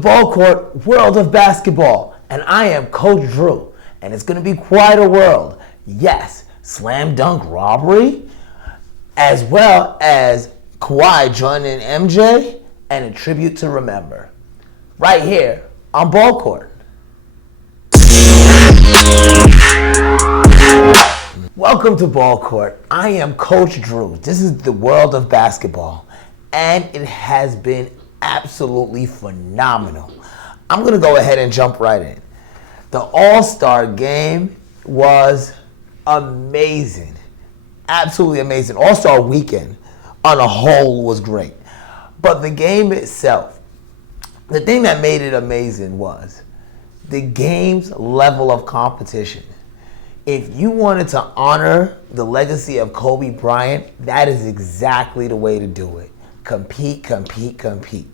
ball court, world of basketball, and I am Coach Drew, and it's going to be quite a world. Yes, slam dunk robbery, as well as Kawhi joining MJ, and a tribute to Remember, right here on BallCourt. Welcome to BallCourt. I am Coach Drew. This is the world of basketball, and it has been absolutely phenomenal. I'm going to go ahead and jump right in. The AllStar game was amazing. Absolutely amazing. AllStar weekend on a whole was great. But the game itself, the thing that made it amazing was the game's level of competition. If you wanted to honor the legacy of Kobe Bryant, that is exactly the way to do it. Compete, compete, compete.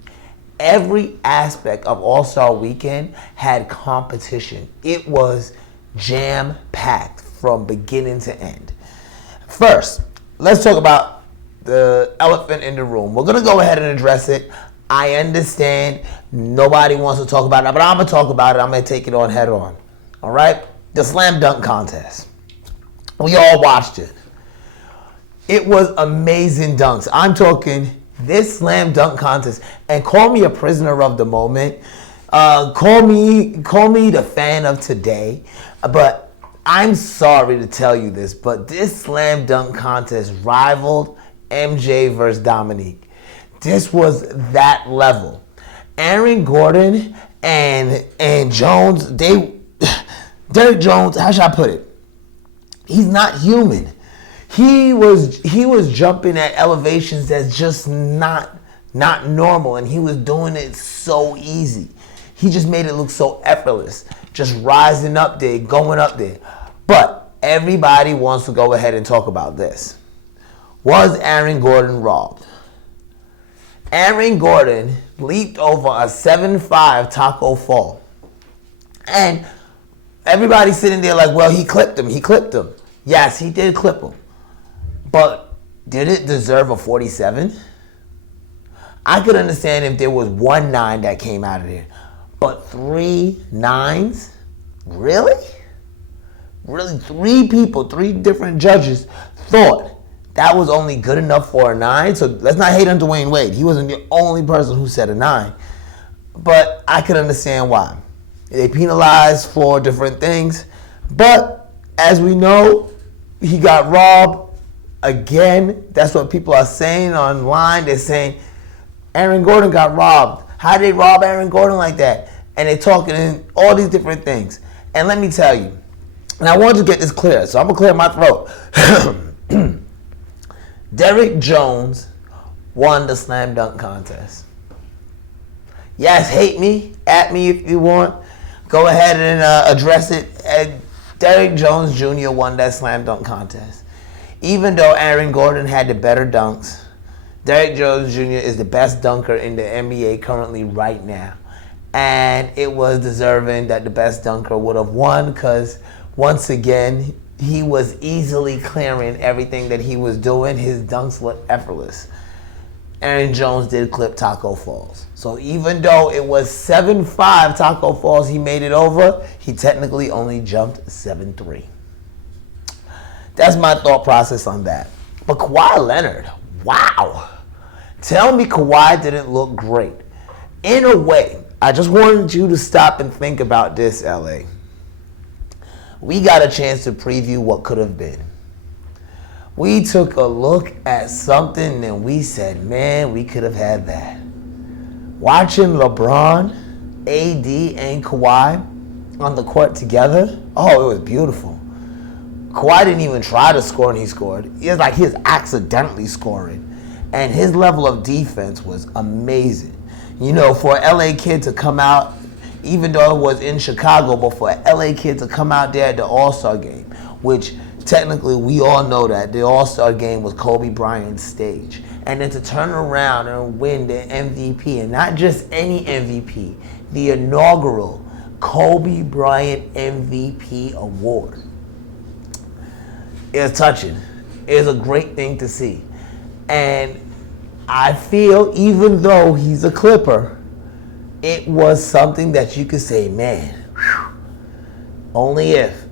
Every aspect of All-Star Weekend had competition. It was jam-packed from beginning to end. First, let's talk about the elephant in the room. We're going to go ahead and address it. I understand nobody wants to talk about it, but I'm going to talk about it. I'm going to take it on head on. All right? The slam dunk contest. We all watched it. It was amazing dunks. I'm talking this slam dunk contest, and call me a prisoner of the moment. Call me the fan of today. But I'm sorry to tell you this, but this slam dunk contest rivaled MJ versus Dominique. This was that level. Aaron Gordon and Jones, Derrick Jones, how should I put it? He's not human. He was jumping at elevations that's just not normal, and he was doing it so easy. He just made it look so effortless, just rising up there, going up there. But everybody wants to go ahead and talk about this. Was Aaron Gordon robbed? Aaron Gordon leaped over a 7'5" taco fall. And everybody's sitting there like, well, he clipped him. Yes, he did clip him. But did it deserve a 47? I could understand if there was 1 9 that came out of there. But 3 9s? Really? Really, 3 different judges thought that was only good enough for a 9. So let's not hate on Dwayne Wade. He wasn't the only person who said a 9. But I could understand why. They penalized for different things. But as we know, he got robbed. Again, that's what people are saying online. They're saying Aaron Gordon got robbed. How did they rob Aaron Gordon like that? And they're talking in all these different things. And let me tell you, and I wanted to get this clear, so I'm going to clear my throat. Derrick Jones won the slam dunk contest. Yes, hate me, at me if you want. Go ahead and address it. Derrick Jones Jr. won that slam dunk contest. Even though Aaron Gordon had the better dunks, Derrick Jones Jr. is the best dunker in the NBA currently right now. And it was deserving that the best dunker would have won because, once again, he was easily clearing everything that he was doing. His dunks looked effortless. Aaron Jones did clip taco falls. So even though it was 7'5" taco falls he made it over, he technically only jumped 7'3". That's my thought process on that. But Kawhi Leonard, wow. Tell me Kawhi didn't look great. In a way, I just wanted you to stop and think about this, LA. We got a chance to preview what could have been. We took a look at something and we said, man, we could have had that. Watching LeBron, AD, and Kawhi on the court together, oh, it was beautiful. Kawhi didn't even try to score and he scored. It's like he was accidentally scoring. And his level of defense was amazing. You know, for an LA kid to come out, even though it was in Chicago, but for an LA kid to come out there at the All-Star game, which technically we all know that the All-Star game was Kobe Bryant's stage. And then to turn around and win the MVP, and not just any MVP, the inaugural Kobe Bryant MVP award. It's touching. It's a great thing to see. And I feel even though he's a Clipper, It was something that you could say, man, whew, only if,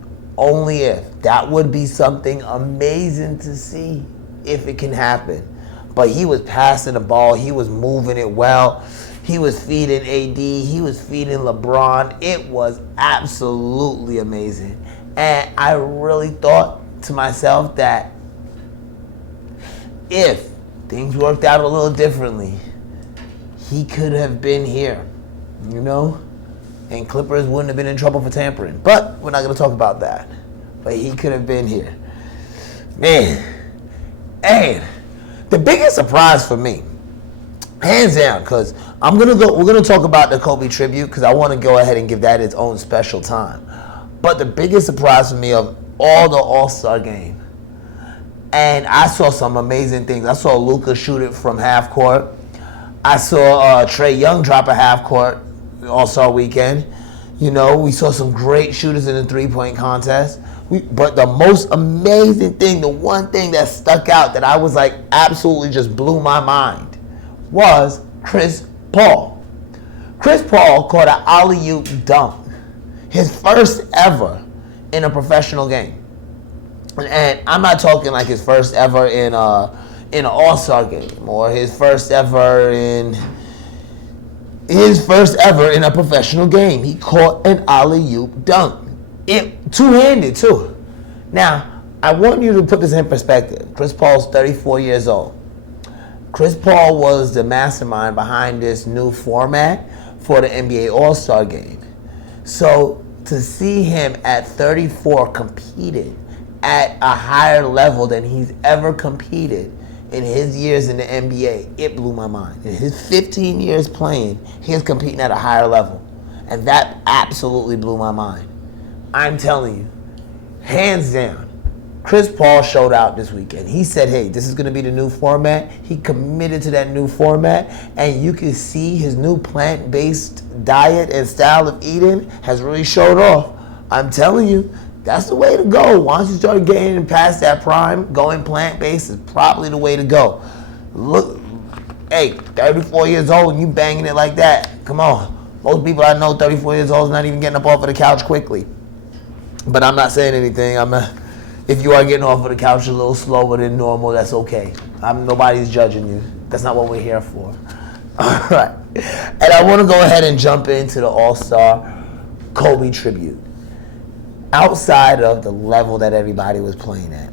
that would be something amazing to see if it can happen. But he was passing the ball. He was moving it well. He was feeding AD. He was feeding LeBron. It was absolutely amazing. And I really thought to myself that if things worked out a little differently, he could have been here, you know? And Clippers wouldn't have been in trouble for tampering. But we're not going to talk about that. But he could have been here. Man. And the biggest surprise for me, hands down, because we're going to talk about the Kobe tribute because I want to go ahead and give that its own special time. But the biggest surprise for me of all the All-Star game, and I saw some amazing things. I saw Luka shoot it from half court. I saw Trae Young drop a half court All-Star weekend. You know, we saw some great shooters in the three-point contest. But the most amazing thing, the one thing that stuck out that I was like absolutely just blew my mind was Chris Paul. Chris Paul caught an alley-oop dunk, his first ever in a professional game. And I'm not talking like his first ever in an All-Star game or his first ever in a professional game. He caught an alley-oop dunk. It two-handed too. Now, I want you to put this in perspective. Chris Paul's 34 years old. Chris Paul was the mastermind behind this new format for the NBA All-Star game. So to see him at 34 competing at a higher level than he's ever competed in his years in the NBA, it blew my mind. In his 15 years playing, he's competing at a higher level. And that absolutely blew my mind. I'm telling you, hands down, Chris Paul showed out this weekend. He said, hey, this is going to be the new format. He committed to that new format, and you can see his new plant-based diet and style of eating has really showed off. I'm telling you, that's the way to go. Once you start getting past that prime, going plant-based is probably the way to go. Look, hey, 34 years old and you banging it like that. Come on. Most people I know 34 years old is not even getting up off of the couch quickly. But I'm not saying anything. If you are getting off of the couch a little slower than normal, that's okay. Nobody's judging you. That's not what we're here for. All right. And I want to go ahead and jump into the All-Star Kobe tribute. Outside of the level that everybody was playing at,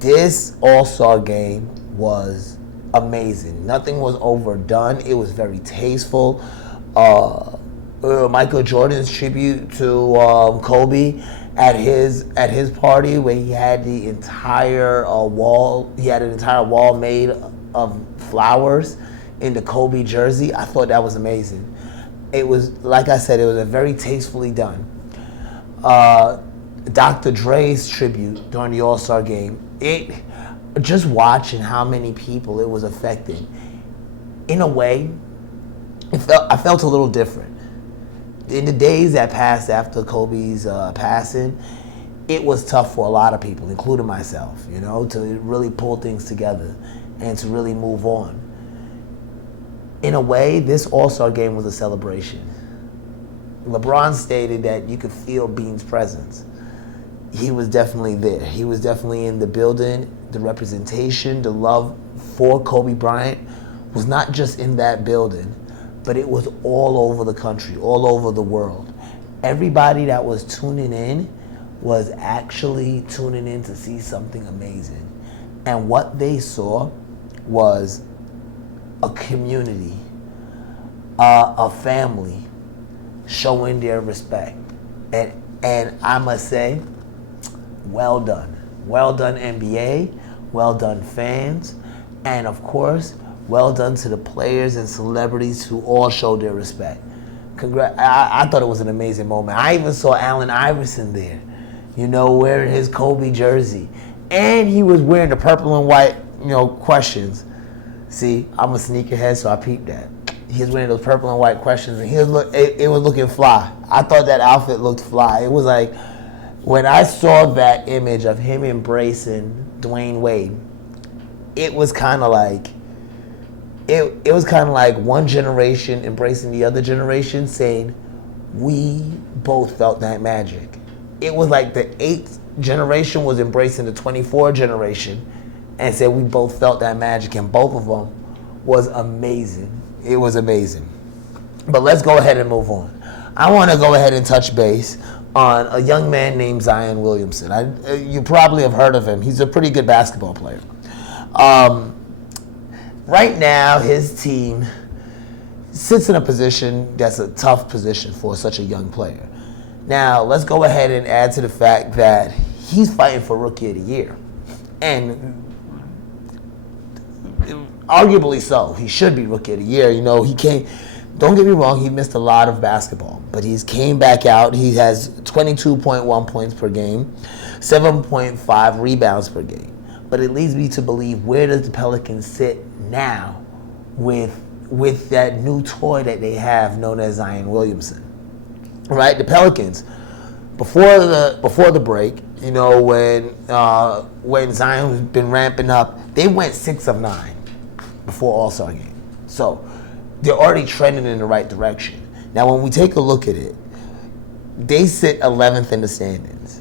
this All-Star game was amazing. Nothing was overdone. It was very tasteful. Michael Jordan's tribute to Kobe at his party, where he had the entire wall. He had an entire wall made of flowers in the Kobe jersey. I thought that was amazing. It was, like I said, it was a very tastefully done. Dr. Dre's tribute during the All-Star game. Just watching how many people it was affecting. In a way, I felt a little different. In the days that passed after Kobe's passing, it was tough for a lot of people, including myself, you know, to really pull things together and to really move on. In a way, this All-Star game was a celebration. LeBron stated that you could feel Bean's presence. He was definitely there. He was definitely in the building. The representation, the love for Kobe Bryant was not just in that building, but it was all over the country, all over the world. Everybody that was tuning in was actually tuning in to see something amazing. And what they saw was a community, a family showing their respect. And I must say, well done. Well done, NBA. Well done, fans. And of course, well done to the players and celebrities who all showed their respect. I thought it was an amazing moment. I even saw Allen Iverson there, you know, wearing his Kobe jersey. And he was wearing the purple and white, you know, questions. See, I'm a sneakerhead, so I peeped that. He was wearing those purple and white questions, and it was looking fly. I thought that outfit looked fly. It was like, when I saw that image of him embracing Dwayne Wade, it was kind of like, it was kind of like one generation embracing the other generation, saying, we both felt that magic. It was like the 8th generation was embracing the 24 generation and said we both felt that magic, and both of them was amazing. It was amazing. But let's go ahead and move on. I want to go ahead and touch base on a young man named Zion Williamson. You probably have heard of him. He's a pretty good basketball player. Right now, his team sits in a position that's a tough position for such a young player. Now, let's go ahead and add to the fact that he's fighting for Rookie of the Year. And arguably so. He should be Rookie of the Year. You know, he came, don't get me wrong, he missed a lot of basketball, but he's came back out. He has 22.1 points per game, 7.5 rebounds per game. But it leads me to believe, where does the Pelicans sit now with that new toy that they have known as Zion Williamson? Right? The Pelicans, before the break, you know, when Zion has been ramping up, they went 6 of 9 before AllStar game. So they're already trending in the right direction. Now, when we take a look at it, they sit 11th in the standings.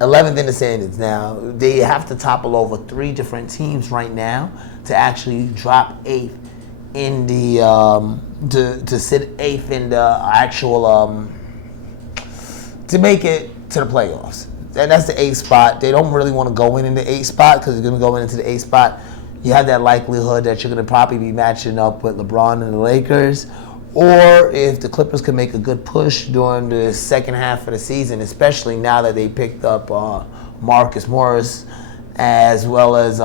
11th in the standings. Now, they have to topple over 3 different teams right now to actually drop 8th in the to sit 8th in the actual to make it to the playoffs. And that's the 8th spot. They don't really want to go in the 8th spot, because they're going to go into the 8th spot. You have that likelihood that you're going to probably be matching up with LeBron and the Lakers. Or if the Clippers can make a good push during the second half of the season, especially now that they picked up Marcus Morris as well as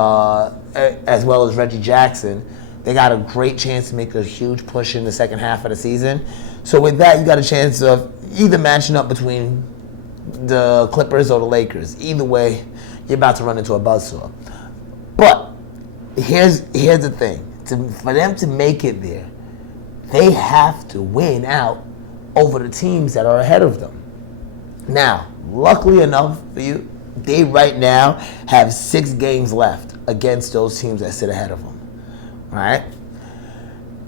Reggie Jackson, they got a great chance to make a huge push in the second half of the season. So with that, you got a chance of either matching up between the Clippers or the Lakers. Either way, you're about to run into a buzzsaw. But here's the thing. For them to make it there, they have to win out over the teams that are ahead of them. Now, luckily enough for you, they right now have 6 games left against those teams that sit ahead of them. Right?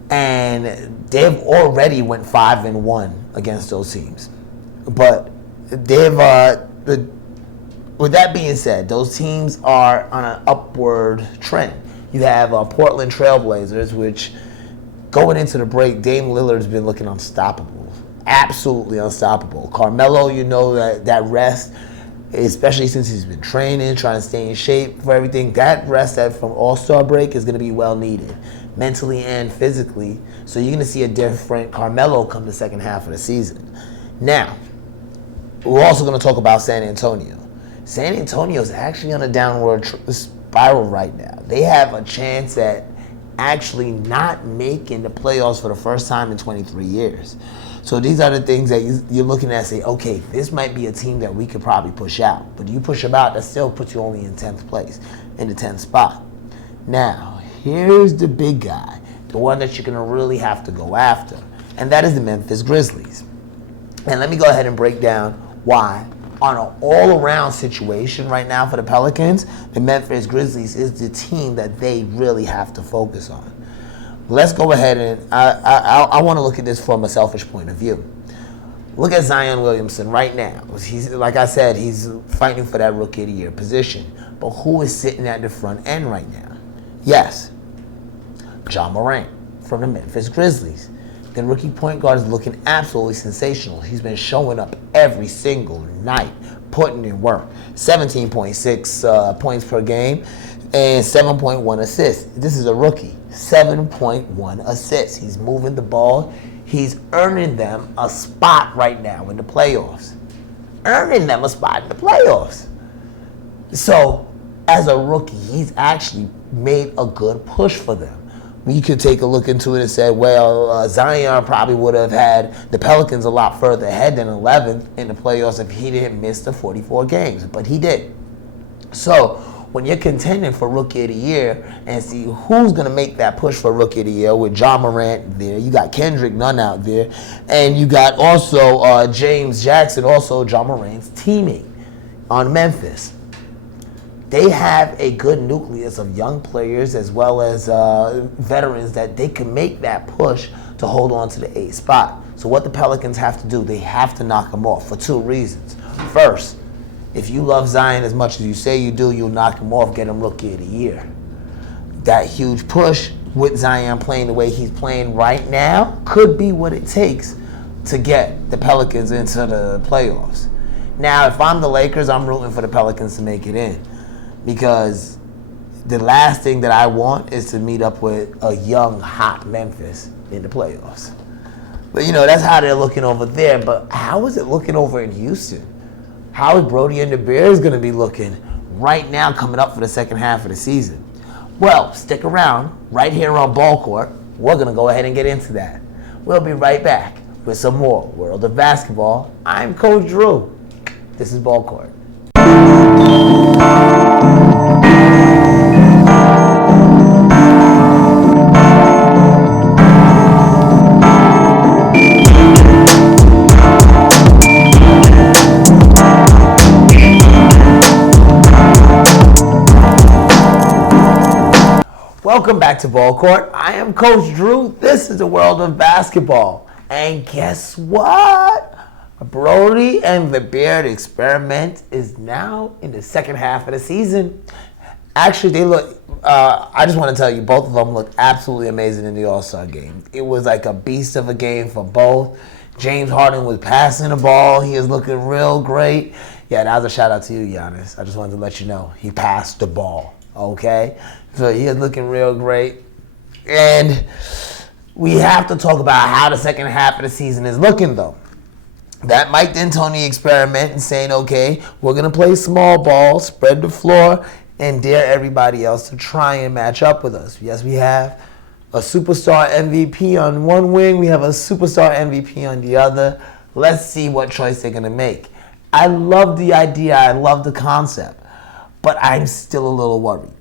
And they've already went 5-1 against those teams. But they've with that being said, those teams are on an upward trend. You have Portland Trailblazers, which going into the break, Dame Lillard's been looking unstoppable. Absolutely unstoppable. Carmelo, you know, that rest, especially since he's been training, trying to stay in shape for everything, that rest from AllStar break is going to be well needed, mentally and physically. So you're going to see a different Carmelo come the second half of the season. Now, we're also going to talk about San Antonio. San Antonio is actually on a downward spiral right now. They have a chance at actually not making the playoffs for the first time in 23 years. So these are the things that you're looking at, say, okay, this might be a team that we could probably push out. But you push them out, that still puts you only in 10th place, in the 10th spot. Now, here's the big guy, the one that you're going to really have to go after, and that is the Memphis Grizzlies. And let me go ahead and break down why, on an all-around situation right now for the Pelicans, the Memphis Grizzlies is the team that they really have to focus on. Let's go ahead and I want to look at this from a selfish point of view. Look at Zion Williamson right now. He's, like I said, he's fighting for that Rookie of the Year position. But who is sitting at the front end right now? Yes, Ja Morant from the Memphis Grizzlies. The rookie point guard is looking absolutely sensational. He's been showing up every single night, putting in work. 17.6 points per game and 7.1 assists. This is a rookie. 7.1 assists. He's moving the ball. He's earning them a spot right now in the playoffs. Earning them a spot in the playoffs. So, as a rookie, he's actually made a good push for them. We could take a look into it and say, well, Zion probably would have had the Pelicans a lot further ahead than 11th in the playoffs if he didn't miss the 44 games, but he did. So when you're contending for Rookie of the Year and see who's going to make that push for Rookie of the Year with Ja Morant there, you got Kendrick Nunn out there, and you got also James Jackson, also Ja Morant's teammate on Memphis. they have a good nucleus of young players as well as veterans that they can make that push to hold on to the 8th spot. So what the Pelicans have to do, they have to knock them off for 2 reasons. First, if you love Zion as much as you say you do, you'll knock him off, get him Rookie of the Year. That huge push with Zion playing the way he's playing right now could be what it takes to get the Pelicans into the playoffs. Now, if I'm the Lakers, I'm rooting for the Pelicans to make it in, because the last thing that I want is to meet up with a young, hot Memphis in the playoffs. But, that's how they're looking over there. But how is it looking over in Houston? How is Brodie and the Bears going to be looking right now coming up for the second half of the season? Well, stick around right here on BallCourt. We're going to go ahead and get into that. We'll be right back with some more World of Basketball. I'm Coach Drew. This is BallCourt. Welcome back to BallCourt. I am Coach Drew. This is the World of Basketball. And guess what? Brodie and the Beard experiment is now in the second half of the season. Actually, they look, I just want to tell you, both of them look absolutely amazing in the AllStar game. It was like a beast of a game for both. James Harden was passing the ball. He is looking real great. Yeah, that was a shout out to you, Giannis. I just wanted to let you know he passed the ball, okay? So he is looking real great. And we have to talk about how the second half of the season is looking, though. That Mike D'Antoni experiment and saying, okay, we're going to play small ball, spread the floor, and dare everybody else to try and match up with us. Yes, we have a superstar MVP on one wing. We have a superstar MVP on the other. Let's see what choice they're going to make. I love the idea. I love the concept. But I'm still a little worried.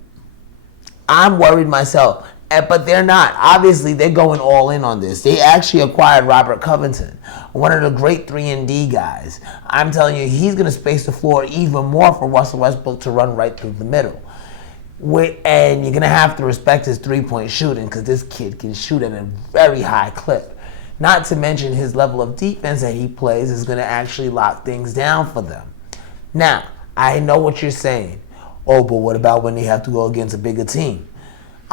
I'm worried myself. But they're not. Obviously, they're going all in on this. They actually acquired Robert Covington, one of the great 3-and-D guys. I'm telling you, he's going to space the floor even more for Russell Westbrook to run right through the middle. And you're going to have to respect his three-point shooting, because this kid can shoot at a very high clip. Not to mention his level of defense that he plays is going to actually lock things down for them. Now, I know what you're saying. Oh, but what about when they have to go against a bigger team?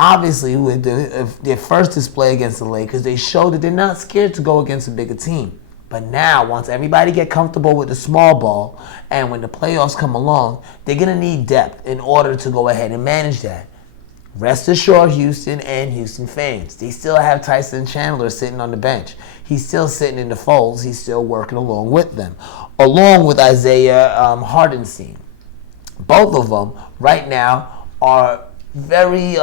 Obviously, with their first display against the Lakers, they showed that they're not scared to go against a bigger team. But now, once everybody get comfortable with the small ball, and when the playoffs come along, they're going to need depth in order to go ahead and manage that. Rest assured, Houston and Houston fans, they still have Tyson Chandler sitting on the bench. He's still sitting in the folds. He's still working along with them, along with Isaiah Hardenstein. Both of them right now are very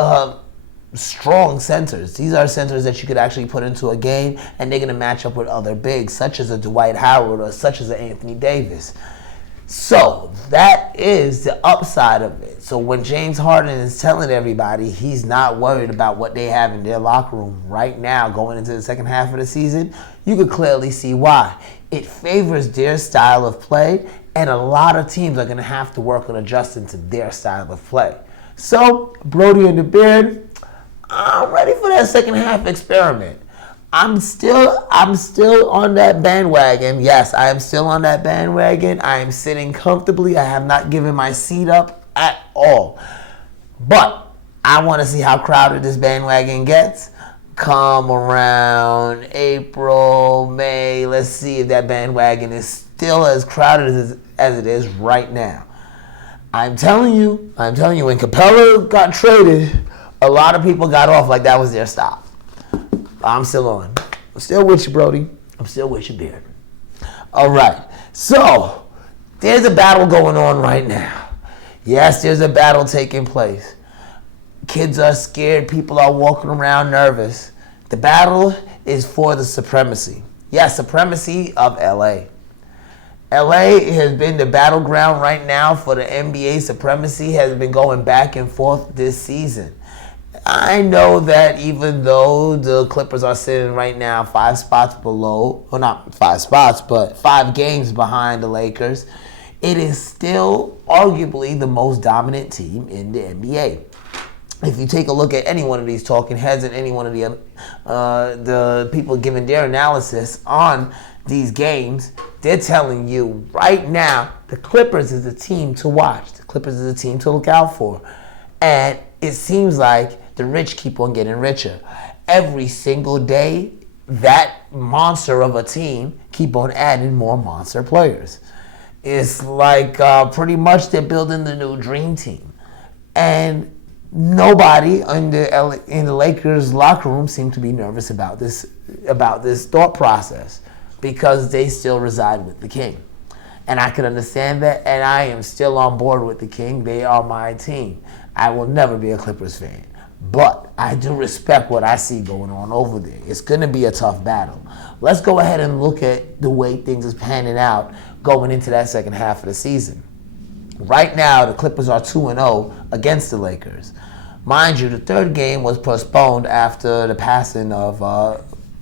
strong centers. These are centers that you could actually put into a game, and they're going to match up with other bigs, such as a Dwight Howard or such as an Anthony Davis. So that is the upside of it. So when James Harden is telling everybody he's not worried about what they have in their locker room right now going into the second half of the season, you could clearly see why. It favors their style of play, and a lot of teams are going to have to work on adjusting to their style of play. So, Brodie and the Beard, I'm ready for that second half experiment. I'm still on that bandwagon. Yes, I am still on that bandwagon. I am sitting comfortably. I have not given my seat up at all. But I want to see how crowded this bandwagon gets. Come around April, May. Let's see if that bandwagon is still as crowded as it is right now. I'm telling you, when Capella got traded, a lot of people got off like that was their stop. I'm still on. I'm still with you, Brodie. I'm still with you, Beard. All right. So, there's a battle going on right now. Yes, there's a battle taking place. Kids are scared. People are walking around nervous. The battle is for the supremacy. Yes, supremacy of LA. LA has been the battleground right now for the NBA. Supremacy has been going back and forth this season. I know that even though the Clippers are sitting right now 5 spots below, well, not 5 spots, but 5 games behind the Lakers, it is still arguably the most dominant team in the NBA. If you take a look at any one of these talking heads and any one of the people giving their analysis on these games, they're telling you right now the Clippers is a team to watch. The Clippers is a team to look out for. And it seems like the rich keep on getting richer. Every single day, that monster of a team keep on adding more monster players. It's like pretty much they're building the new dream team. And nobody in the Lakers locker room seemed to be nervous about this thought process because they still reside with the King. And I can understand that, and I am still on board with the King. They are my team. I will never be a Clippers fan. But I do respect what I see going on over there. It's going to be a tough battle. Let's go ahead and look at the way things is panning out going into that second half of the season. Right now, the Clippers are 2-0 against the Lakers. Mind you, the third game was postponed after the passing of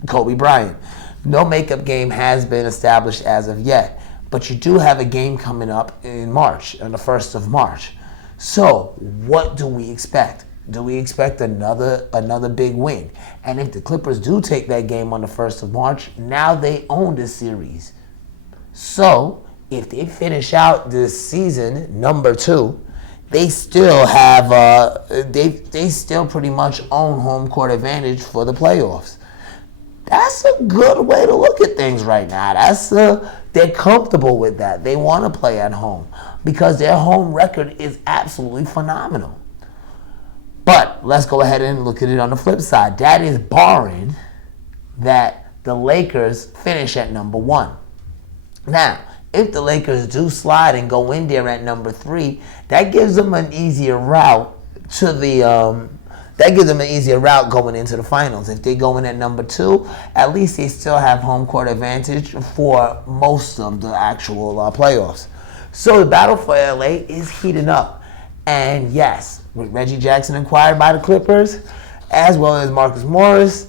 Kobe Bryant. No makeup game has been established as of yet, but you do have a game coming up in March, on the 1st of March. So, what do we expect? Do we expect another big win? And if the Clippers do take that game on the 1st of March, now they own this series. So, if they finish out this season, number 2, they still have they still pretty much own home court advantage for the playoffs. That's a good way to look at things right now. They're comfortable with that. They want to play at home because their home record is absolutely phenomenal. But let's go ahead and look at it on the flip side. That is barring that the Lakers finish at number 1. Now, if the Lakers do slide and go in there at number 3, that gives them an easier route to the going into the finals. If they go in at number 2, at least they still have home court advantage for most of the actual playoffs. So the battle for LA is heating up. And yes, with Reggie Jackson acquired by the Clippers, as well as Marcus Morris,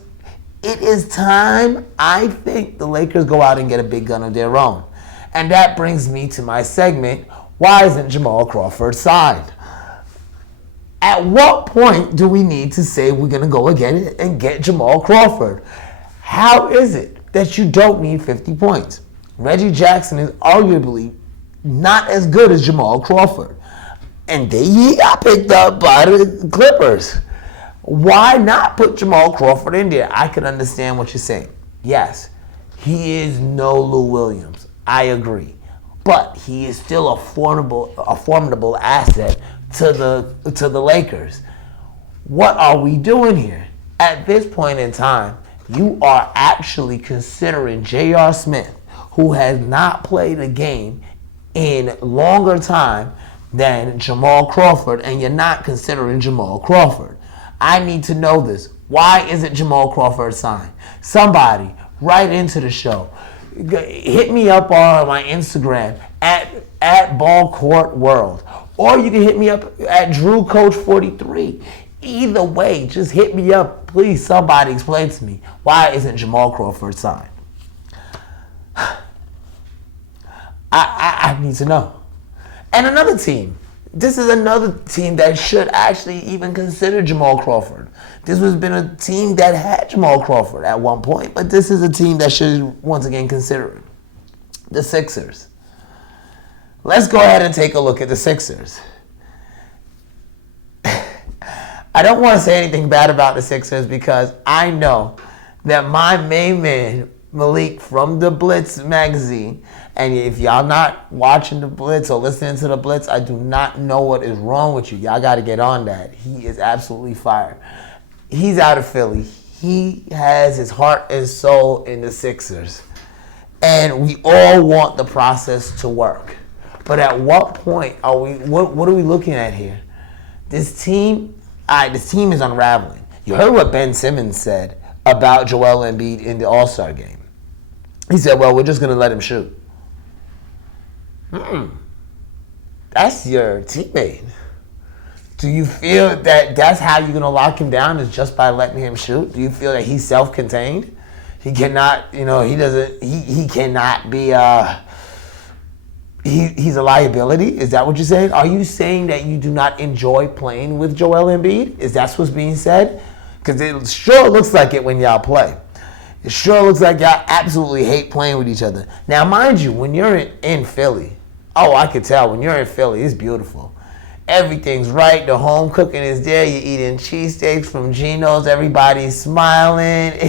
it is time, I think, the Lakers go out and get a big gun of their own. And that brings me to my segment, why isn't Jamal Crawford signed? At what point do we need to say we're going to go again and get Jamal Crawford? How is it that you don't need 50 points? Reggie Jackson is arguably not as good as Jamal Crawford. And he got picked up by the Clippers. Why not put Jamal Crawford in there? I can understand what you're saying. Yes, he is no Lou Williams. I agree. But he is still a formidable asset to the Lakers. What are we doing here? At this point in time, you are actually considering J.R. Smith, who has not played a game in longer time than Jamal Crawford, and you're not considering Jamal Crawford. I need to know this. Why isn't Jamal Crawford signed? Somebody, write into the show. Hit me up on my Instagram at BallCourt World. Or you can hit me up at DrewCoach43. Either way, just hit me up. Please, somebody explain to me, why isn't Jamal Crawford signed? I need to know. And another team. This is another team that should actually even consider Jamal Crawford. This has been a team that had Jamal Crawford at one point, but this is a team that should once again consider him. The Sixers. Let's go ahead and take a look at the Sixers. I don't want to say anything bad about the Sixers because I know that my main man, Malik from the Blitz magazine, and if y'all not watching the Blitz or listening to the Blitz, I do not know what is wrong with you. Y'all got to get on that. He is absolutely fire. He's out of Philly. He has his heart and soul in the Sixers. And we all want the process to work. But at what point are we, what are we looking at here? This team is unraveling. You heard what Ben Simmons said about Joel Embiid in the AllStar game. He said, well, we're just going to let him shoot. That's your teammate. Do you feel that that's how you're going to lock him down, is just by letting him shoot? Do you feel that he's self-contained? He cannot, he cannot be he's a liability? Is that what you're saying? Are you saying that you do not enjoy playing with Joel Embiid? Is that what's being said? Because it sure looks like it when y'all play. It sure looks like y'all absolutely hate playing with each other. Now, mind you, when you're in Philly, I could tell. When you're in Philly, it's beautiful. Everything's right. The home cooking is there. You're eating cheesesteaks from Geno's. Everybody's smiling.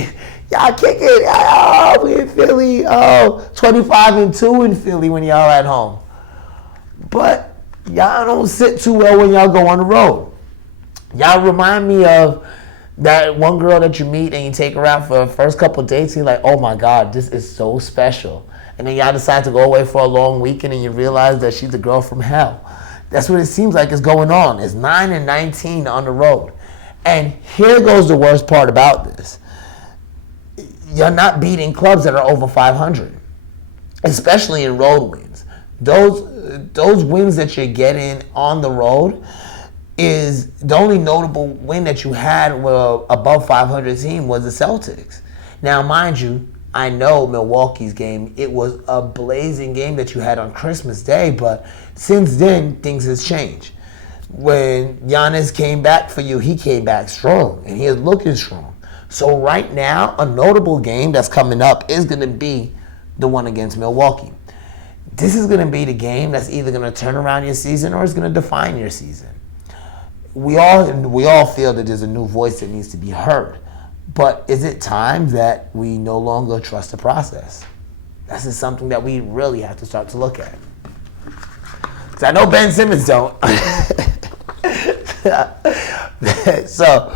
Y'all kick it. Oh, we in Philly. 25-2 in Philly when y'all at home. But y'all don't sit too well when y'all go on the road. Y'all remind me of that one girl that you meet and you take her out for the first couple of dates. You're like, oh my God, this is so special. And then y'all decide to go away for a long weekend and you realize that she's the girl from hell. That's what it seems like is going on. It's 9-19 on the road. And here goes the worst part about this. You're not beating clubs that are over 500, especially in road wins. Those wins that you're getting on the road is the only notable win that you had with above 500 team was the Celtics. Now, mind you, I know Milwaukee's game, it was a blazing game that you had on Christmas Day, but since then, things has changed. When Giannis came back for you, he came back strong, and he is looking strong. So right now, a notable game that's coming up is going to be the one against Milwaukee. This is going to be the game that's either going to turn around your season or it's going to define your season. We all feel that there's a new voice that needs to be heard. But is it time that we no longer trust the process? This is something that we really have to start to look at. Because I know Ben Simmons don't. So,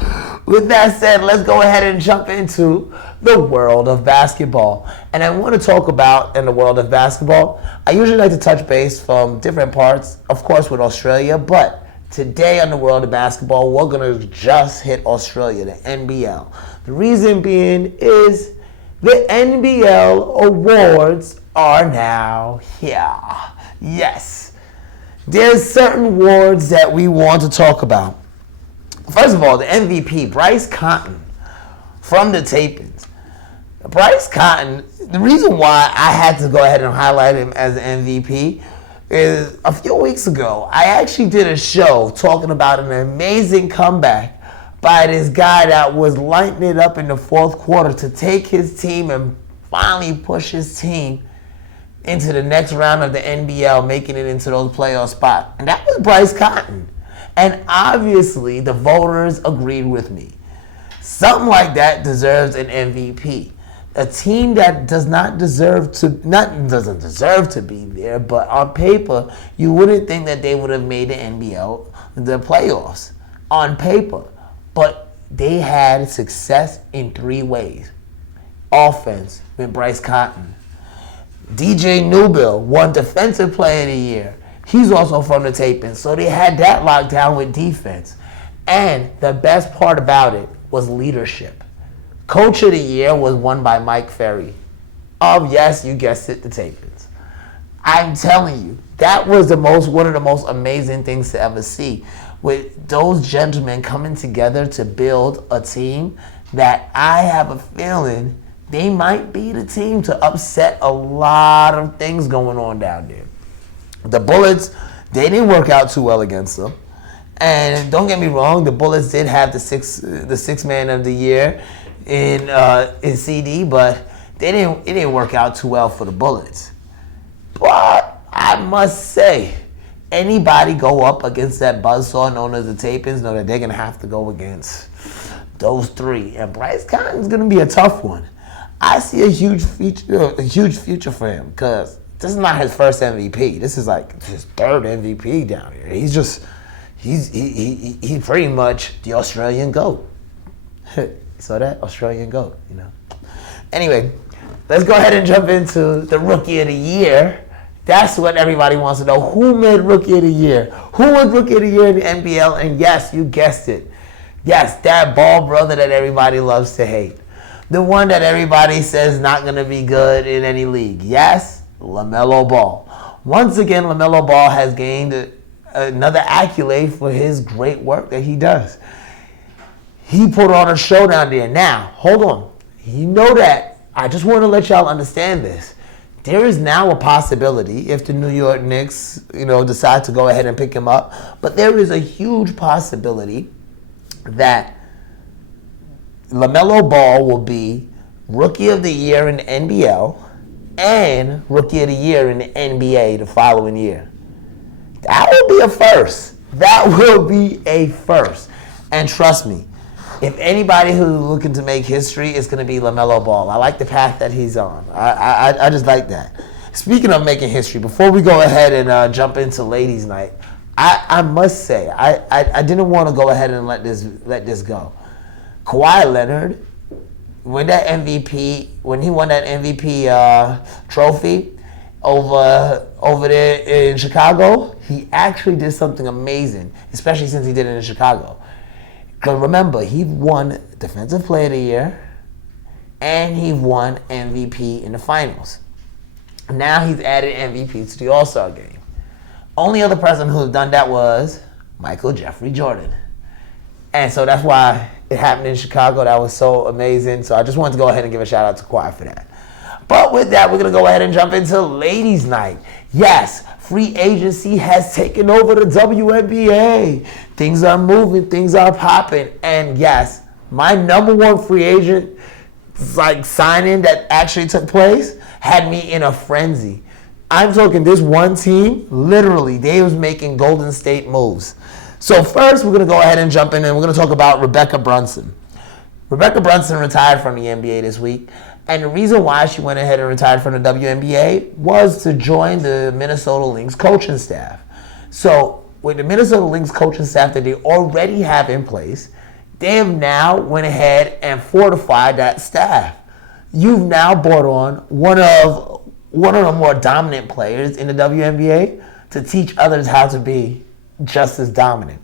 with that said, let's go ahead and jump into the world of basketball. And I want to talk about, in the world of basketball, I usually like to touch base from different parts, of course with Australia, but today on the world of basketball, we're going to just hit Australia, the NBL. The reason being is the NBL awards are now here. Yes. There's certain awards that we want to talk about. First of all, the MVP, Bryce Cotton, from the Tapings. Bryce Cotton, the reason why I had to go ahead and highlight him as an MVP is a few weeks ago, I actually did a show talking about an amazing comeback by this guy that was lighting it up in the fourth quarter to take his team and finally push his team into the next round of the NBL, making it into those playoff spots. And that was Bryce Cotton. And obviously, the voters agreed with me. Something like that deserves an MVP. A team that doesn't deserve to be there, but on paper, you wouldn't think that they would have made the NBL, the playoffs, on paper. But they had success in 3 ways. Offense with Bryce Cotton. DJ Newbill won Defensive Player of the Year. He's also from the Tapings, so they had that locked down with defense. And the best part about it was leadership. Coach of the Year was won by Mike Ferry. Yes, you guessed it, the Tapings. I'm telling you, that was one of the most amazing things to ever see. With those gentlemen coming together to build a team that I have a feeling they might be the team to upset a lot of things going on down there. The Bullets, they didn't work out too well against them. And don't get me wrong, the Bullets did have the sixth man of the year in CD, but it didn't work out too well for the Bullets. But I must say, anybody go up against that buzzsaw known as the Tapings know that they're going to have to go against those 3. And Bryce Cotton's going to be a tough one. I see a huge future for him because this is not his first MVP. This is like his 3rd MVP down here. He's pretty much the Australian GOAT. So that Australian GOAT, you know. Anyway, let's go ahead and jump into the Rookie of the Year. That's what everybody wants to know. Who made Rookie of the Year? Who was Rookie of the Year in the NBL? And yes, you guessed it. Yes, that ball brother that everybody loves to hate. The one that everybody says not going to be good in any league. Yes, LaMelo Ball. Once again, LaMelo Ball has gained another accolade for his great work that he does. He put on a show down there. Now, hold on. You know that. I just want to let y'all understand this. There is now a possibility if the New York Knicks, decide to go ahead and pick him up, but there is a huge possibility that LaMelo Ball will be Rookie of the Year in the NBL and Rookie of the Year in the NBA the following year. That will be a first. That will be a first. And trust me, if anybody who's looking to make history, it's going to be LaMelo Ball. I like the path that he's on. I just like that. Speaking of making history, before we go ahead and jump into Ladies' Night, I must say, I didn't want to go ahead and let this go. Kawhi Leonard, when he won that MVP trophy over there in Chicago, he actually did something amazing, especially since he did it in Chicago. Because remember, he won Defensive Player of the Year and he won MVP in the finals. Now he's added MVP to the AllStar game. Only other person who's done that was Michael Jeffrey Jordan. And so that's why it happened in Chicago. That was so amazing. So I just wanted to go ahead and give a shout out to Kawhi for that. But with that, we're going to go ahead and jump into Ladies' Night. Yes, free agency has taken over the WNBA. Things are moving. Things are popping. And yes, my number one free agent signing that actually took place had me in a frenzy. I'm talking this one team, literally, they was making Golden State moves. So first, we're going to go ahead and jump in and we're going to talk about Rebekkah Brunson. Rebekkah Brunson retired from the NBA this week. And the reason why she went ahead and retired from the WNBA was to join the Minnesota Lynx coaching staff. So with the Minnesota Lynx coaching staff that they already have in place, they have now went ahead and fortified that staff. You've now brought on one of the more dominant players in the WNBA to teach others how to be just as dominant.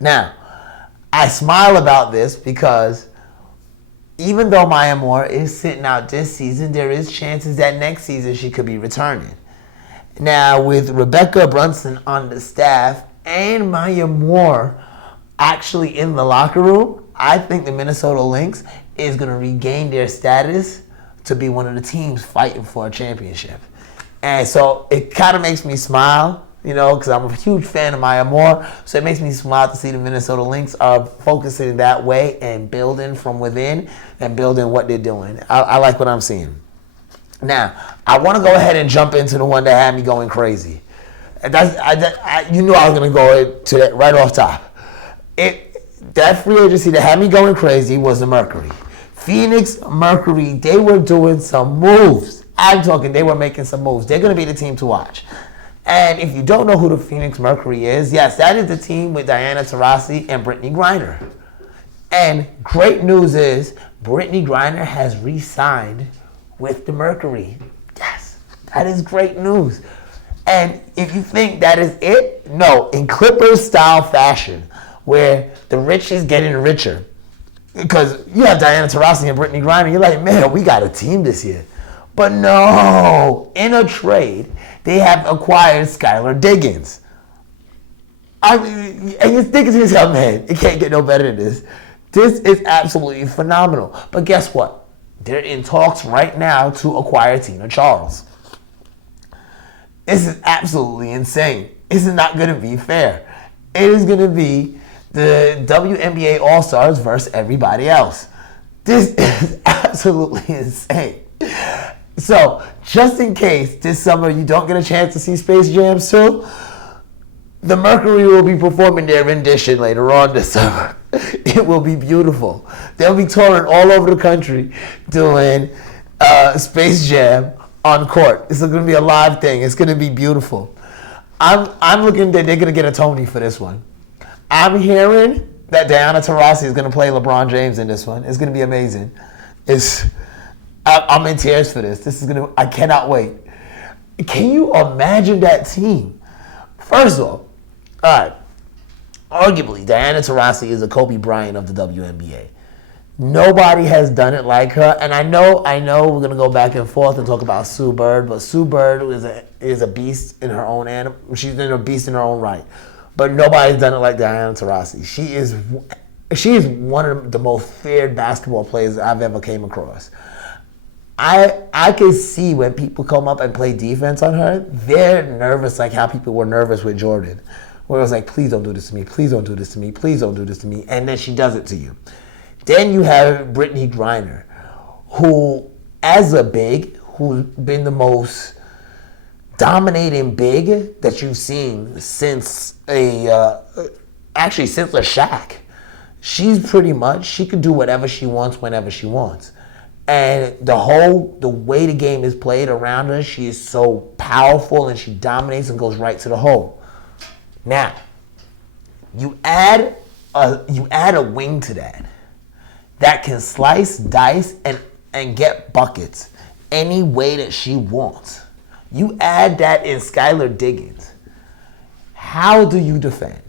Now, I smile about this because even though Maya Moore is sitting out this season, there is chances that next season she could be returning. Now, with Rebekkah Brunson on the staff and Maya Moore actually in the locker room, I think the Minnesota Lynx is going to regain their status to be one of the teams fighting for a championship. And so it kind of makes me smile, because I'm a huge fan of Maya Moore. So it makes me smile to see the Minnesota Lynx are focusing that way and building from within and building what they're doing. I like what I'm seeing. Now, I want to go ahead and jump into the one that had me going crazy. You knew I was going to go to that right off top. That free agency that had me going crazy was the Mercury. Phoenix Mercury, they were doing some moves. I'm talking, they were making some moves. They're going to be the team to watch. And if you don't know who the Phoenix Mercury is, yes, that is the team with Diana Taurasi and Brittany Griner. And great news is Brittany Griner has re-signed with the Mercury. Yes, that is great news. And if you think that is it, no, in Clippers style fashion, where the rich is getting richer. Because you have Diana Taurasi and Brittany Griner, you're like, man, we got a team this year. But no, in a trade, they have acquired Skylar Diggins. And you're thinking to yourself, man, it can't get no better than this. This is absolutely phenomenal. But guess what? They're in talks right now to acquire Tina Charles. This is absolutely insane. This is not going to be fair. It is going to be the WNBA All-Stars versus everybody else. This is absolutely insane. So, just in case this summer you don't get a chance to see Space Jam 2, the Mercury will be performing their rendition later on this summer. It will be beautiful. They'll be touring all over the country doing Space Jam on court. It's going to be a live thing. It's going to be beautiful. I'm looking that they're going to get a Tony for this one. I'm hearing that Diana Taurasi is going to play LeBron James in this one. It's going to be amazing. I'm in tears for this. I cannot wait. Can you imagine that team? First of all right, arguably, Diana Taurasi is a Kobe Bryant of the WNBA. Nobody has done it like her. And I know we're going to go back and forth and talk about Sue Bird, but Sue Bird is a beast in her own animal. She's a beast in her own right. But nobody's done it like Diana Taurasi. She is one of the most feared basketball players I've ever came across. I can see when people come up and play defense on her, they're nervous like how people were nervous with Jordan. Where it was like, please don't do this to me, please don't do this to me, please don't do this to me. And then she does it to you. Then you have Brittany Griner, who, as a big, who's been the most dominating big that you've seen since actually since a Shaq. She's pretty much, she can do whatever she wants whenever she wants. And the way the game is played around her, she is so powerful and she dominates and goes right to the hole. Now, you add a wing to that can slice, dice, and get buckets any way that she wants. You add that in Skylar Diggins. How do you defend?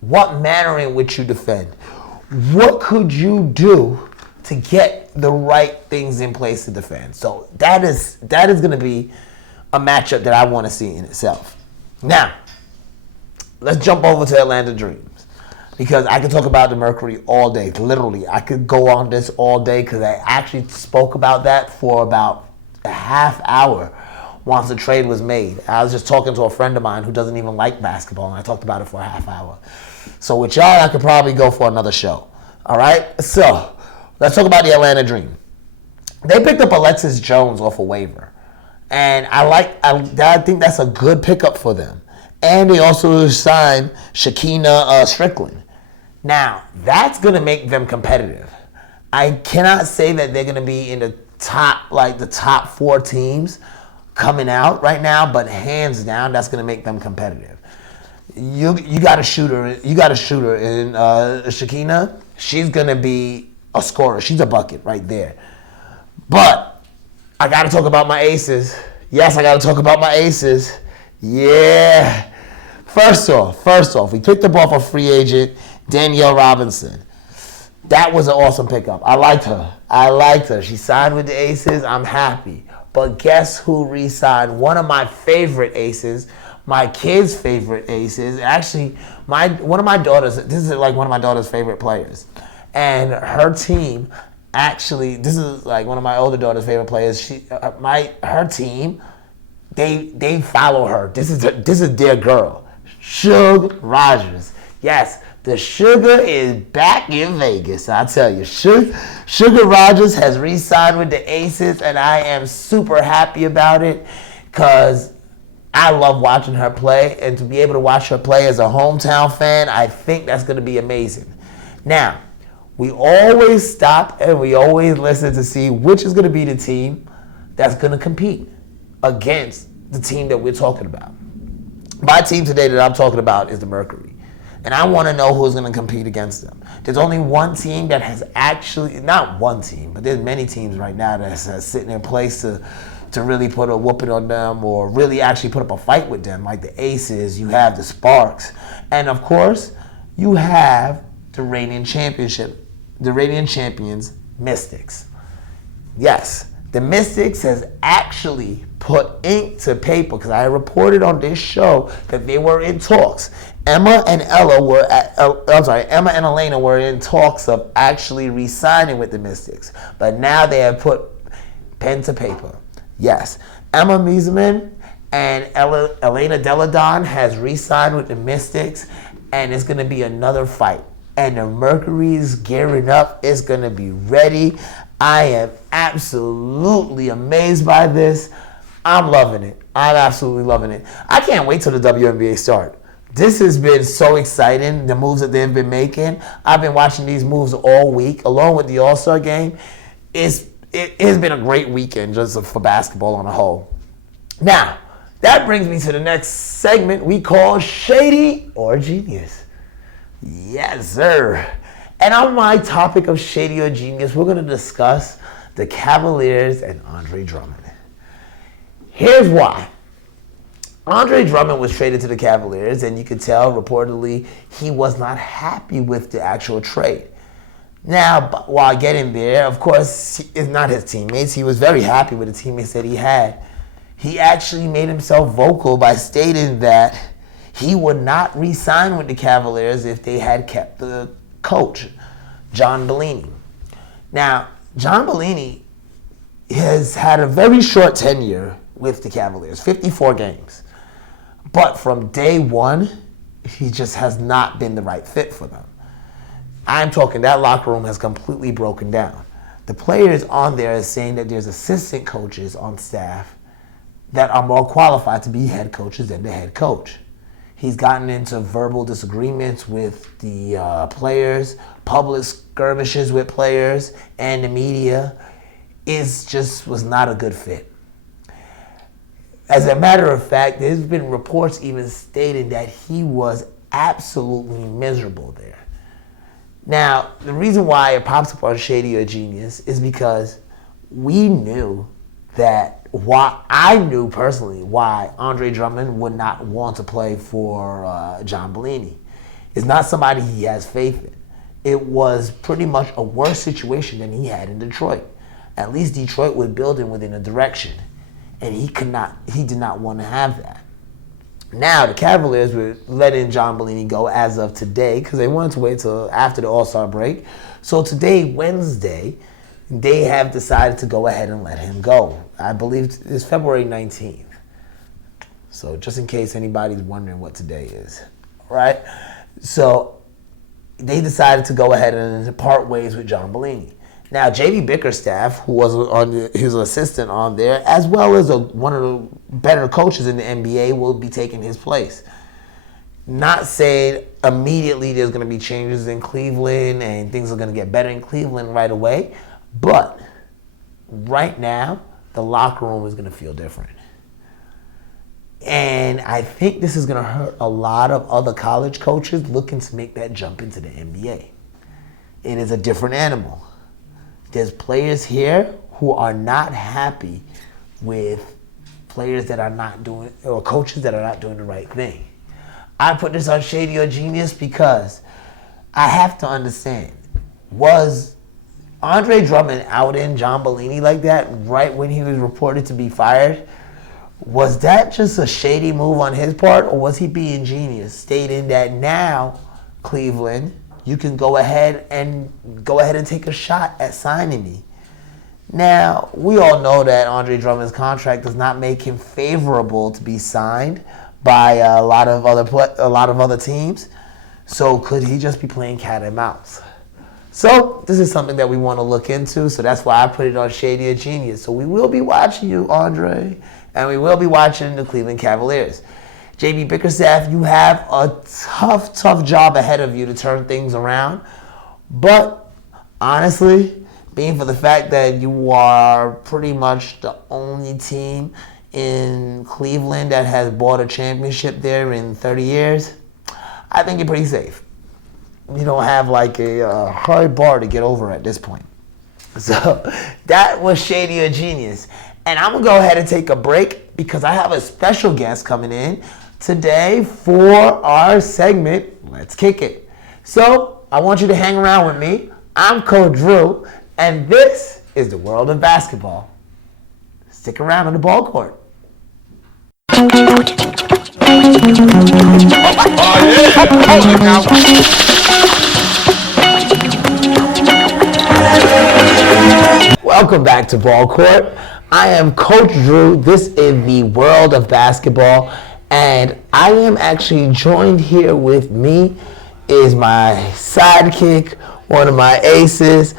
What manner in which you defend? What could you do to get the right things in place to defend? So that is going to be a matchup that I want to see in itself. Now, let's jump over to Atlanta Dreams, because I could talk about the Mercury all day. Literally, I could go on this all day because I actually spoke about that for about a half hour once the trade was made. I was just talking to a friend of mine who doesn't even like basketball, and I talked about it for a half hour. So with y'all, I could probably go for another show. All right? So let's talk about the Atlanta Dream. They picked up Alexis Jones off a waiver, and I think that's a good pickup for them. And they also signed Shakina Strickland. Now, that's going to make them competitive. I cannot say that they're going to be in the top 4 teams coming out right now, but hands down, that's going to make them competitive. You got a shooter. You got a shooter in Shakina. She's going to be a scorer. She's a bucket right there. But I got to talk about my aces. Yes, I got to talk about my aces. Yeah. First off, we picked up off a free agent, Danielle Robinson. That was an awesome pickup. I liked her. She signed with the Aces. I'm happy. But guess who re-signed? One of my favorite aces, my kids' favorite aces. Actually, one of my daughters, this is like one of my daughter's favorite players. And her team, actually, this is like one of my older daughter's favorite players. Her team, they follow her. This is their girl. Sugar Rogers. Yes, the Sugar is back in Vegas. I tell you, Sugar Rogers has re-signed with the Aces, and I am super happy about it because I love watching her play, and to be able to watch her play as a hometown fan, I think that's going to be amazing. Now, we always stop and we always listen to see which is going to be the team that's going to compete against the team that we're talking about. My team today that I'm talking about is the Mercury. And I want to know who's going to compete against them. There's only one team that has actually, not one team, but there's many teams right now that's sitting in place to really put a whooping on them or really actually put up a fight with them, like the Aces, you have the Sparks. And of course, you have the reigning champions, Mystics. Yes, the Mystics has actually put ink to paper, because I reported on this show that they were in talks. Emma and Elena were in talks of actually re-signing with the Mystics. But now they have put pen to paper. Yes, Emma Mieseman and Elena Deladon has re-signed with the Mystics, and it's going to be another fight. And the Mercury's gearing up. It's going to be ready. I am absolutely amazed by this. I'm loving it. I'm absolutely loving it. I can't wait till the WNBA start. This has been so exciting, the moves that they've been making. I've been watching these moves all week, along with the AllStar game. It has been a great weekend just for basketball on a whole. Now, that brings me to the next segment we call Shady or Genius. Yes, sir. And on my topic of Shady or Genius, we're going to discuss the Cavaliers and Andre Drummond. Here's why. Andre Drummond was traded to the Cavaliers, and you could tell, reportedly, he was not happy with the actual trade. Now, while getting there, of course, it's not his teammates. He was very happy with the teammates that he had. He actually made himself vocal by stating that he would not re-sign with the Cavaliers if they had kept the coach, John Bellini. Now, John Bellini has had a very short tenure with the Cavaliers, 54 games. But from day one, he just has not been the right fit for them. I'm talking that locker room has completely broken down. The players on there are saying that there's assistant coaches on staff that are more qualified to be head coaches than the head coach. He's gotten into verbal disagreements with the players, public skirmishes with players, and the media. It just was not a good fit. As a matter of fact, there's been reports even stating that he was absolutely miserable there. Now, the reason why it pops up on Shady or Genius is because we knew that I knew personally why Andre Drummond would not want to play for John Bellini. It's not somebody he has faith in. It was pretty much a worse situation than he had in Detroit. At least Detroit was building within a direction, and he did not want to have that. Now, the Cavaliers were letting John Bellini go as of today because they wanted to wait till after the AllStar break. So today, Wednesday, they have decided to go ahead and let him go. I believe it's February 19th. So just in case anybody's wondering what today is, right? So they decided to go ahead and part ways with John Bellini. Now, J.B. Bickerstaff, who was his assistant on there, as well as one of the better coaches in the NBA, will be taking his place. Not saying immediately there's going to be changes in Cleveland and things are going to get better in Cleveland right away, but right now, the locker room is going to feel different. And I think this is going to hurt a lot of other college coaches looking to make that jump into the NBA. It is a different animal. There's players here who are not happy with players that are not doing, or coaches that are not doing the right thing. I put this on Shady or Genius because I have to understand, was Andre Drummond outing John Bellini like that right when he was reported to be fired? Was that just a shady move on his part, or was he being genius, stating that now, Cleveland, you can go ahead and take a shot at signing me? Now, we all know that Andre Drummond's contract does not make him favorable to be signed by a lot of other teams. So could he just be playing cat and mouse? So this is something that we want to look into. So that's why I put it on Shady or Genius. So we will be watching you, Andre, and we will be watching the Cleveland Cavaliers. J.B. Bickerstaff, you have a tough job ahead of you to turn things around. But honestly, being for the fact that you are pretty much the only team in Cleveland that has bought a championship there in 30 years, I think you're pretty safe. You don't have like a hard bar to get over at this point. So that was Shady or Genius. And I'm going to go ahead and take a break because I have a special guest coming in today for our segment, Let's Kick It. So I want you to hang around with me. I'm Coach Drew, and this is the world of basketball. Stick around on the ball court. Welcome back to Ball Court. I am Coach Drew. This is the world of basketball, and I am actually joined here with me is my sidekick, one of my aces,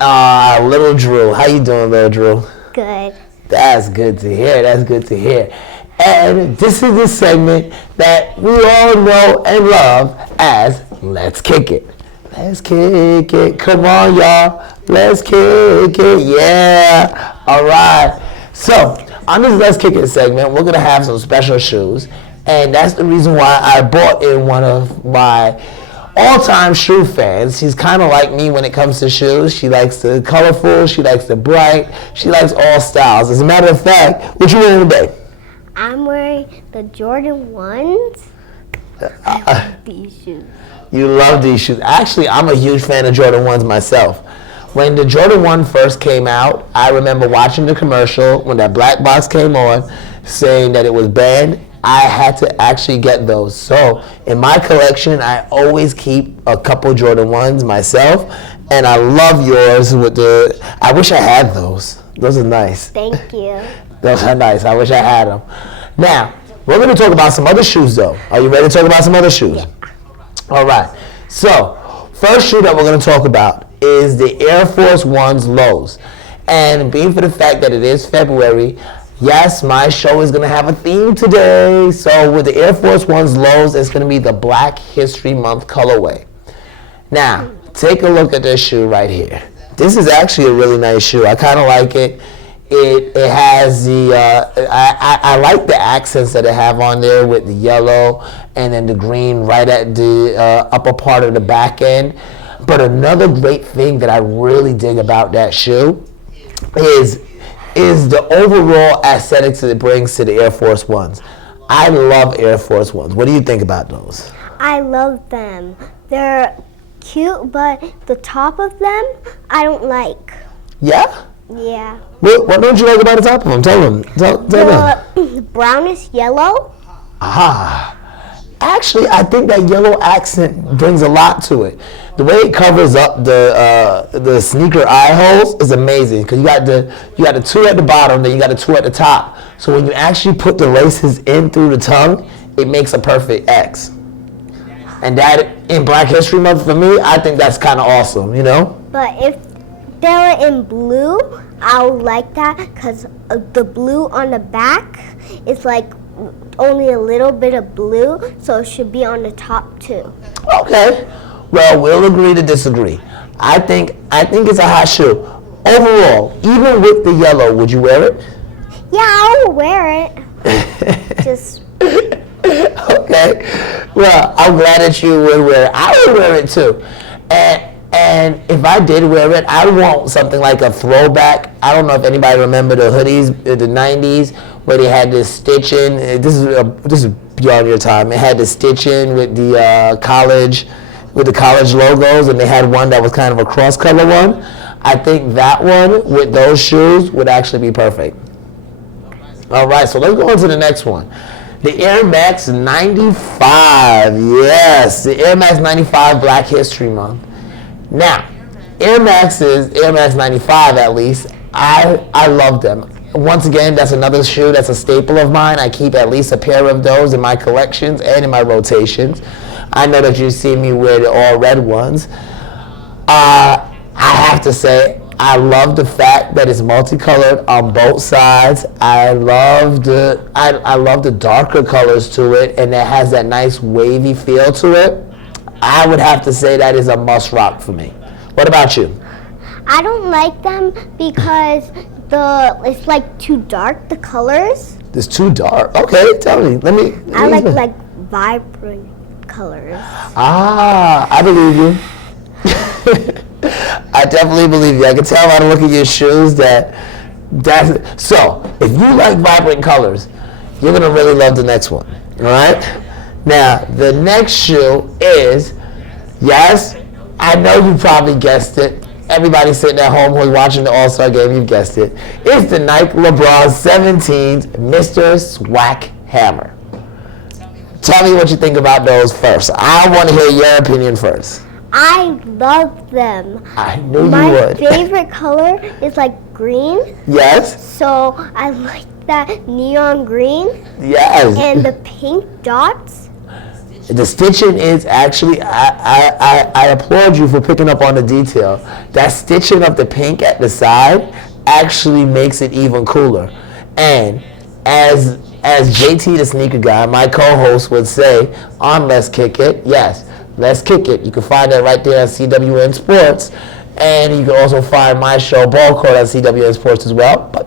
Little Drew. How you doing, Little Drew? Good. That's good to hear. That's good to hear. And this is the segment that we all know and love as Let's Kick It. Let's kick it. Come on, y'all. Let's kick it. Yeah. All right. So, on this Let's Kick It segment, we're going to have some special shoes. And that's the reason why I brought in one of my all-time shoe fans. She's kind of like me when it comes to shoes. She likes the colorful. She likes the bright. She likes all styles. As a matter of fact, what you wearing today? I'm wearing the Jordan 1s. I love these shoes. You love these shoes. Actually, I'm a huge fan of Jordan 1s myself. When the Jordan 1 first came out, I remember watching the commercial when that black box came on saying that it was banned. I had to actually get those. So in my collection, I always keep a couple Jordan 1s myself, and I love yours with I wish I had those. Those are nice. Thank you. Those are nice. I wish I had them. Now, we're going to talk about some other shoes, though. Are you ready to talk about some other shoes? Yeah. All right. So, first shoe that we're going to talk about is the Air Force One's lows. And being for the fact that it is February, yes, my show is going to have a theme today. So, with the Air Force One's lows, it's going to be the Black History Month colorway. Now, take a look at this shoe right here. This is actually a really nice shoe. I kind of like it. It has the, I like the accents that it have on there with the yellow and then the green right at the upper part of the back end. But another great thing that I really dig about that shoe is the overall aesthetics that it brings to the Air Force Ones. I love Air Force Ones. What do you think about those? I love them. They're cute, but the top of them, I don't like. Yeah? Yeah. What don't you like about the top of them? Tell them. Tell them. The brownish yellow. Actually, I think that yellow accent brings a lot to it. The way it covers up the sneaker eye holes is amazing because you got the two at the bottom, then you got the two at the top. So when you actually put the laces in through the tongue, it makes a perfect X. And that in Black History Month for me, I think that's kind of awesome, you know. But if they were in blue, I would like that because the blue on the back is like only a little bit of blue, so it should be on the top too. Okay. Well, we'll agree to disagree. I think it's a hot shoe. Overall, even with the yellow, would you wear it? Yeah, I will wear it. Just. Okay. Well, I'm glad that you would wear it. I would wear it too. And if I did wear it, I would want something like a throwback. I don't know if anybody remember the hoodies in the 90s where they had this stitching. This is beyond your time. It had the stitching with the college logos, and they had one that was kind of a cross-color one. I think that one with those shoes would actually be perfect. All right, so let's go on to the next one. The Air Max 95. Yes, the Air Max 95 Black History Month. Now, Air Max 95 at least. I love them. Once again, that's another shoe that's a staple of mine. I keep at least a pair of those in my collections and in my rotations. I know that you see me wear the all red ones. I have to say, I love the fact that it's multicolored on both sides. I love the darker colors to it, and it has that nice wavy feel to it. I would have to say that is a must rock for me. What about you? I don't like them because it's like too dark, the colors. It's too dark. Okay, tell me. I like vibrant colors. I believe you. I definitely believe you. I can tell by the look of your shoes so if you like vibrant colors, you're gonna really love the next one. All right. Now the next shoe is, yes, I know you probably guessed it. Everybody sitting at home who's watching the AllStar game, you've guessed it. It's the Nike LeBron 17s Mr. Swack Hammer. Tell me what you think about those first. I want to hear your opinion first. I love them. I knew you would. My favorite color is like green. Yes. So I like that neon green. Yes. And the pink dots. The stitching is actually, I applaud you for picking up on the detail. That stitching of the pink at the side actually makes it even cooler. And as JT the sneaker guy, my co-host would say on Let's Kick It, yes, Let's Kick It. You can find that right there on CWN Sports. And you can also find my show, BallCourt, on CWN Sports as well. But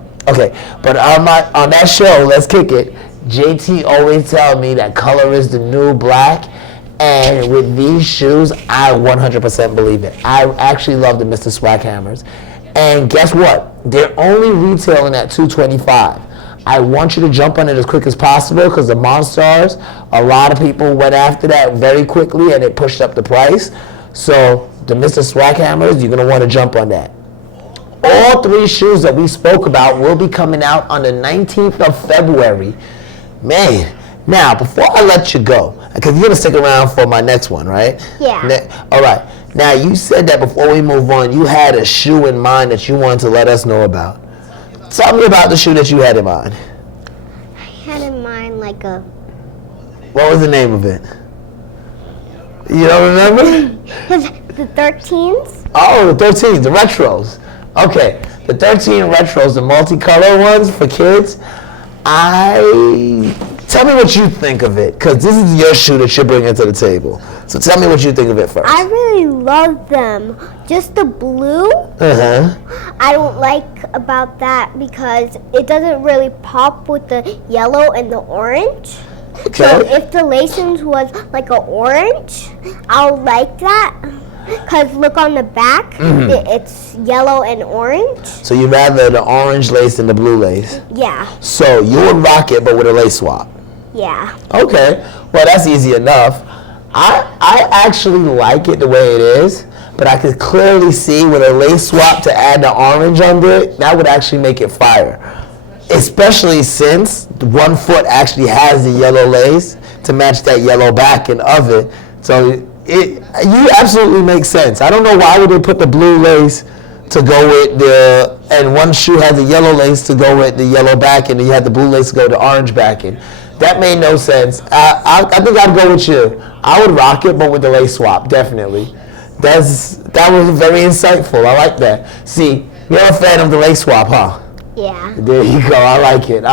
on that show, Let's Kick It, JT always tells me that color is the new black. And with these shoes, I 100% believe it. I actually love the Mr. Swag Hammers. And guess what? They're only retailing at $225. I want you to jump on it as quick as possible because the Monstars, a lot of people went after that very quickly and it pushed up the price. So the Mr. Swag Hammers, you're going to want to jump on that. All three shoes that we spoke about will be coming out on the 19th of February. Man, now before I let you go, because you're going to stick around for my next one, right? Yeah. All right. Now, you said that before we move on, you had a shoe in mind that you wanted to let us know about. Tell me about the shoe that you had in mind. I had in mind like a... What was the name of it? You don't remember? The 13s? Oh, the 13s, the retros. Okay, the 13 retros, the multicolor ones for kids. Tell me what you think of it, because this is your shoe that you're bringing to the table. So tell me what you think of it first. I really love them. Just the blue, I don't like about that because it doesn't really pop with the yellow and the orange. Okay. So if the lacings was like an orange, I'll like that. Because look on the back, it's yellow and orange. So you'd rather the orange lace than the blue lace? Yeah. So you would rock it, but with a lace swap? Yeah. Okay, well that's easy enough. I actually like it the way it is, but I could clearly see with a lace swap to add the orange under it, that would actually make it fire. Especially since one foot actually has the yellow lace to match that yellow backing of it. So you absolutely make sense. I don't know why would they put the blue lace to go with and one shoe has the yellow lace to go with the yellow backing, and you have the blue lace to go with the orange backing. That made no sense. I think I'd go with you. I would rock it, but with the lace swap, definitely. That was very insightful. I like that. See, you're a fan of the lace swap, huh? Yeah. There you go. I like it.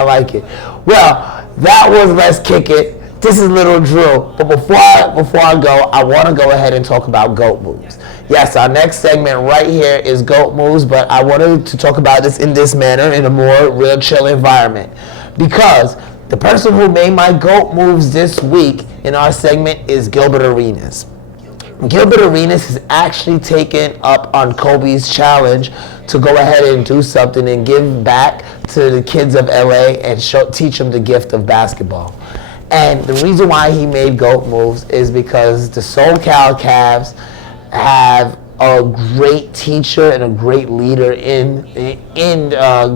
Well, that was Let's Kick It. This is Little Drew. But before I go, I want to go ahead and talk about GOAT moves. Yes, our next segment right here is GOAT moves, but I wanted to talk about this in this manner, in a more real chill environment. Because the person who made my GOAT moves this week in our segment is Gilbert Arenas. Gilbert Arenas has actually taken up on Kobe's challenge to go ahead and do something and give back to the kids of LA and teach them the gift of basketball. And the reason why he made GOAT moves is because the SoCal Cavs have a great teacher and a great leader in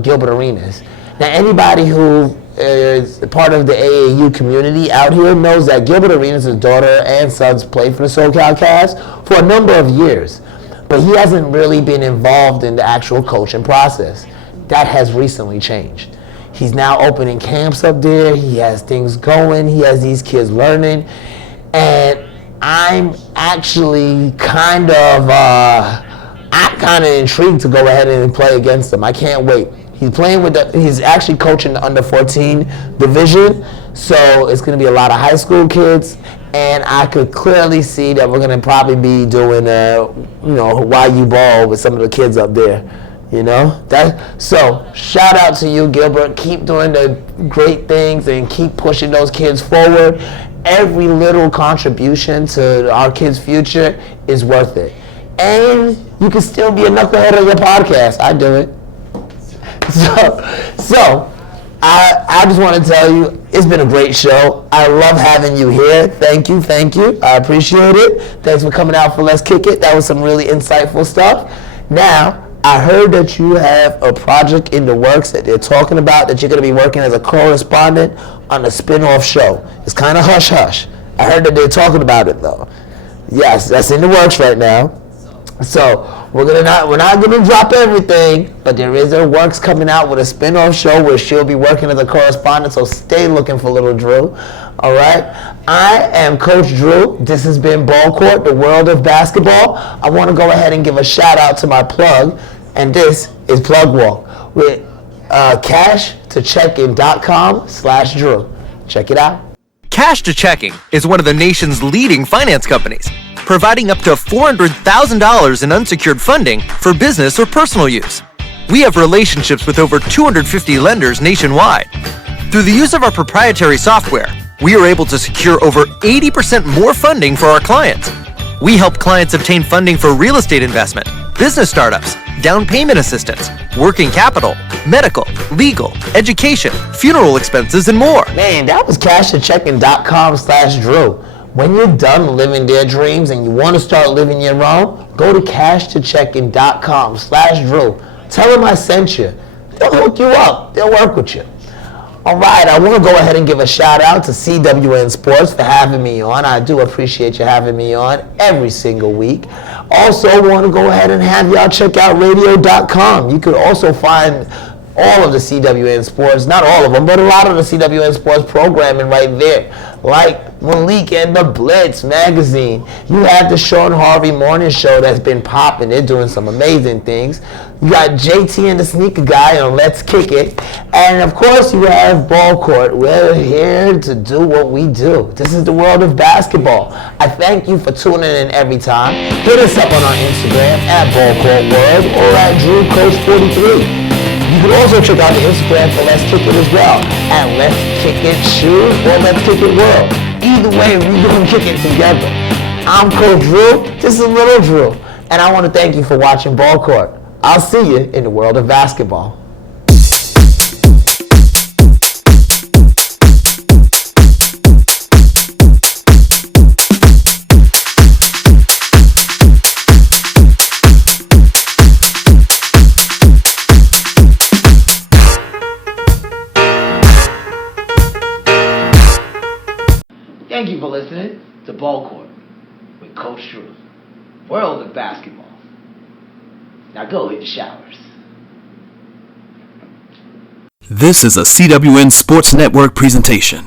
Gilbert Arenas. Now, anybody who is part of the AAU community out here knows that Gilbert Arenas' daughter and sons played for the SoCal Cavs for a number of years, but he hasn't really been involved in the actual coaching process. That has recently changed. He's now opening camps up there. He has things going. He has these kids learning, and I'm actually kind of intrigued to go ahead and play against him. I can't wait. He's actually coaching the under 14 division, so it's going to be a lot of high school kids, and I could clearly see that we're going to probably be doing YU ball with some of the kids up there. So shout out to you, Gilbert. Keep doing the great things and keep pushing those kids forward. Every little contribution to our kids' future is worth it. And you can still be a knucklehead on your podcast. I do it. So I just want to tell you, it's been a great show. I love having you here. Thank you. I appreciate it. Thanks for coming out for Let's Kick It. That was some really insightful stuff. Now, I heard that you have a project in the works that they're talking about, that you're going to be working as a correspondent on a spin-off show. It's kind of hush-hush. I heard that they're talking about it, though. Yes, that's in the works right now. So we're not gonna drop everything, but there is a works coming out with a spin-off show where she'll be working as a correspondent. So stay looking for Little Drew. All right. I am Coach Drew. This has been BallCourt, the world of basketball. I want to go ahead and give a shout out to my plug, and this is Plug Walk with CashToCheckin.com/Drew. Check it out. Cash to Checking is one of the nation's leading finance companies, providing up to $400,000 in unsecured funding for business or personal use. We have relationships with over 250 lenders nationwide. Through the use of our proprietary software, we are able to secure over 80% more funding for our clients. We help clients obtain funding for real estate investment, business startups, down payment assistance, working capital, medical, legal, education, funeral expenses, and more. Man, that was CashToCheckin.com/Drew. When you're done living their dreams and you want to start living your own, go to CashToCheckin.com/Drew. Tell them I sent you. They'll hook you up. They'll work with you. All right, I want to go ahead and give a shout out to CWN Sports for having me on. I do appreciate you having me on every single week. Also want to go ahead and have y'all check out radio.com. You could also find all of the CWN Sports, not all of them, but a lot of the CWN Sports programming right there. Like Malik and the Blitz magazine. You have the Sean Harvey Morning Show that's been popping. They're doing some amazing things. You got JT and the Sneaker Guy on Let's Kick It. And of course you have BallCourt. We're here to do what we do. This is the world of basketball. I thank you for tuning in every time. Hit us up on our Instagram at BallCourtWorld or at DrewCoach43. You can also check out the Instagram for Let's Kick It as well, at Let's Kick It Shoes or Let's Kick It World. Either way, we're going to kick it together. I'm Coach Drew, this is Little Drew, and I want to thank you for watching BallCourt. I'll see you in the world of basketball. Thank you for listening to BallCourt with Coach Drew, world of basketball. Now go hit the showers. This is a CWN Sports Network presentation.